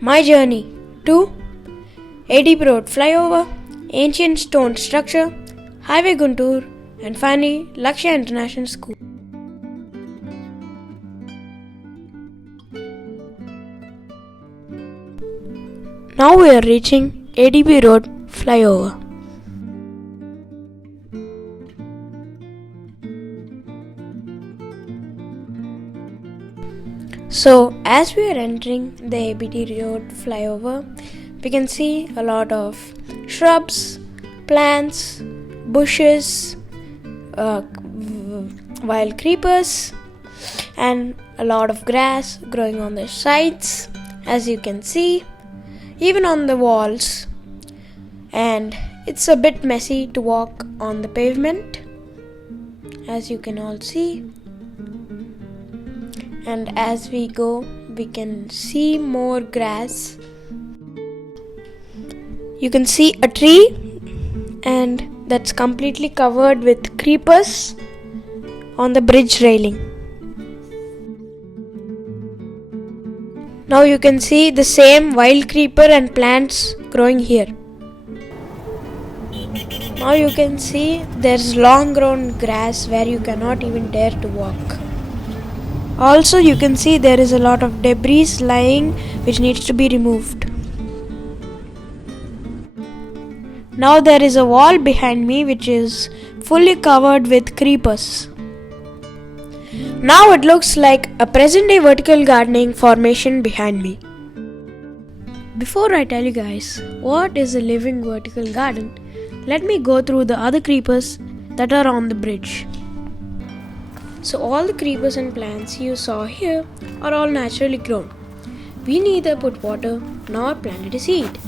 My journey to ADP Road flyover, ancient stone structure, Highway Guntur, and finally Lakshya International School. Now we are reaching ADP Road flyover. So as we are entering the ADP Road flyover, we can see a lot of shrubs, plants, bushes, wild creepers, and a lot of grass growing on the sides, as you can see, even on the walls. And it's a bit messy to walk on the pavement, as you can all see. And as we go, we can see more grass. You can see a tree, and that's completely covered with creepers on the bridge railing. Now you can see the same wild creeper and plants growing here. Now you can see there's long grown grass where you cannot even dare to walk. Also, you can see there is a lot of debris lying which needs to be removed. Now there is a wall behind me which is fully covered with creepers. Now it looks like a present day vertical gardening formation behind me. Before I tell you guys what is a living vertical garden, let me go through the other creepers that are on the bridge. So all the creepers and plants you saw here are all naturally grown. We neither put water nor planted a seed.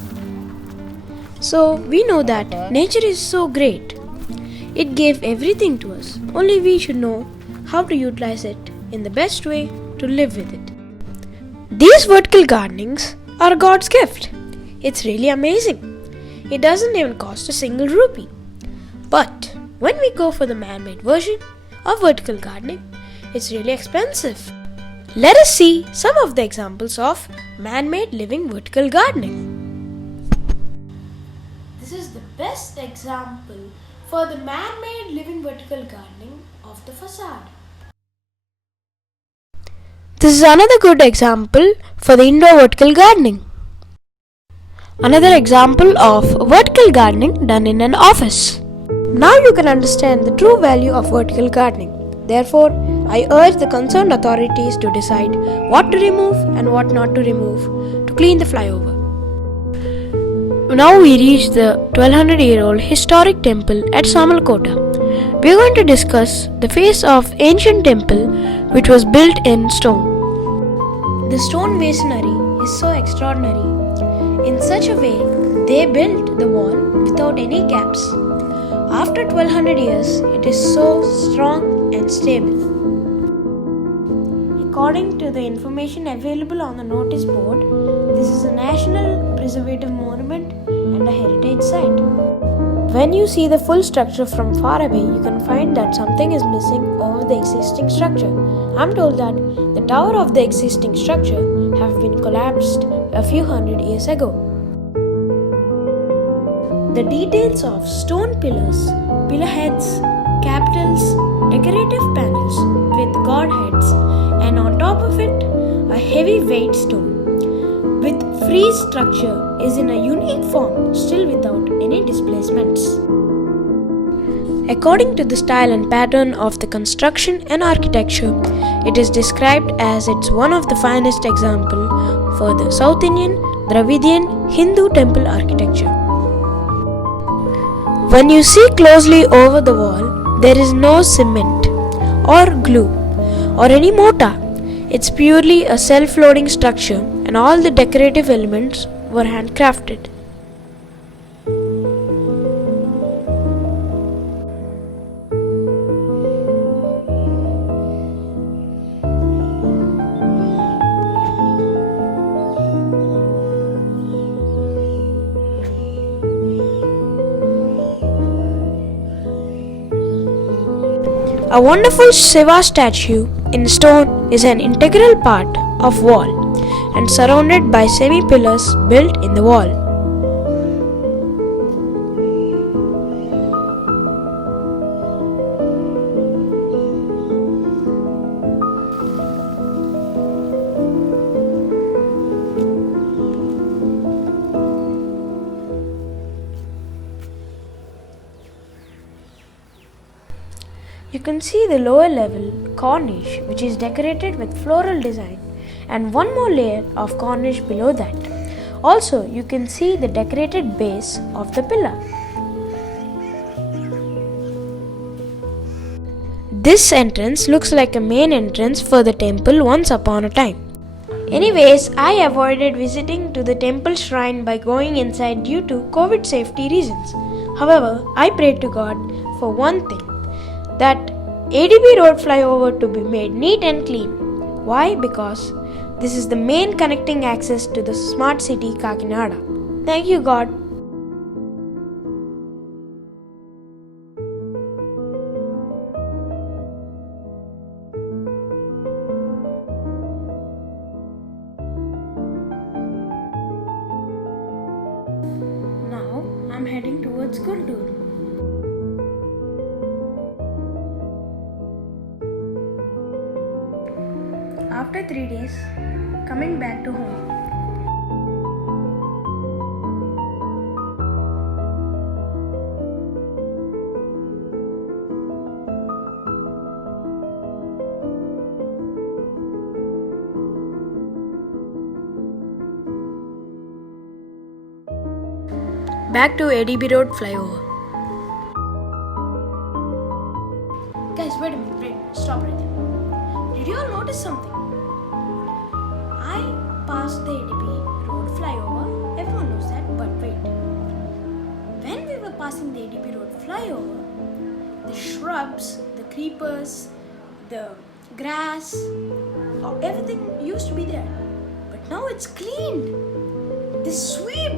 So we know that nature is so great. It gave everything to us. Only we should know how to utilize it in the best way to live with it. These vertical gardenings are God's gift. It's really amazing. It doesn't even cost a single rupee. But when we go for the man-made version of vertical gardening, it's really expensive. Let us see some of the examples of man-made living vertical gardening. This is the best example for the man-made living vertical gardening of the facade. This is another good example for the indoor vertical gardening. Another example of vertical gardening done in an office. Now you can understand the true value of vertical gardening. Therefore, I urge the concerned authorities to decide what to remove and what not to remove to clean the flyover. Now we reach the 1200-year-old historic temple at Samalkota. We are going to discuss the face of ancient temple which was built in stone. The stone masonry is so extraordinary. In such a way, they built the wall without any gaps. After 1200 years, it is so strong and stable. According to the information available on the notice board, this is a National Preservative Monument and a heritage site. When you see the full structure from far away, you can find that something is missing over the existing structure. I'm told that the tower of the existing structure have been collapsed a few hundred years ago. The details of stone pillars, pillar heads, capitals, decorative panels with god heads, and on top of it, a heavy weight stone with frieze structure is in a unique form, still without any displacements. According to the style and pattern of the construction and architecture, it is described as it's one of the finest example for the South Indian, Dravidian, Hindu temple architecture. When you see closely over the wall, there is no cement or glue or any mortar. It's purely a self-loading structure and all the decorative elements were handcrafted. A wonderful Shiva statue in stone is an integral part of wall, and surrounded by semi-pillars built in the wall. You can see the lower level cornice, which is decorated with floral design, and one more layer of cornice below that. Also, you can see the decorated base of the pillar. This entrance looks like a main entrance for the temple once upon a time. Anyways, I avoided visiting to the temple shrine by going inside due to COVID safety reasons. However, I prayed to God for one thing, that ADB road flyover to be made neat and clean. Why? Because this is the main connecting access to the smart city Kakinada. Thank you, God. Now I'm heading towards Guntur. After 3 days, coming back to home. Back to ADB Road flyover. Guys, wait a minute, stop right there. Did you all notice something? I passed the ADB road flyover, everyone knows that, but wait. When we were passing the ADB road flyover, the shrubs, the creepers, the grass, everything used to be there. But now it's cleaned. They sweep,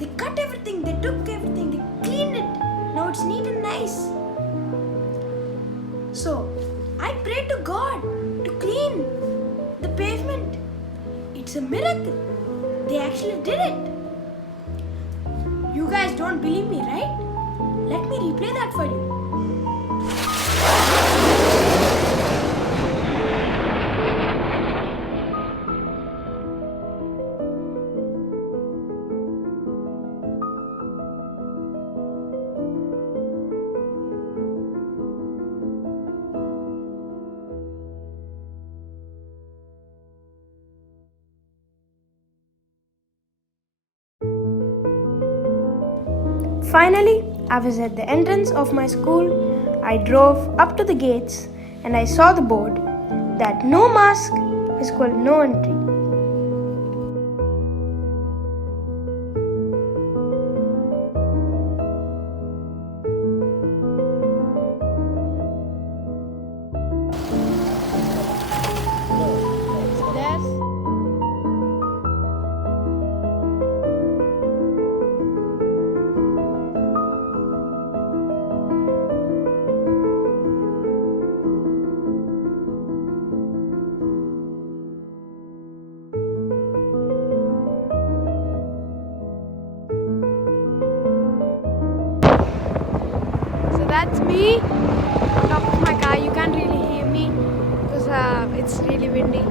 they cut everything, they took everything, they cleaned it. Now it's neat and nice. So, I prayed to God to clean the pavement. It's a miracle. They actually did it. You guys don't believe me, right? Let me replay that for you. Finally, I was at the entrance of my school. I drove up to the gates and I saw the board that no mask is called no entry. That's me on top of my car. You can't really hear me because it's really windy.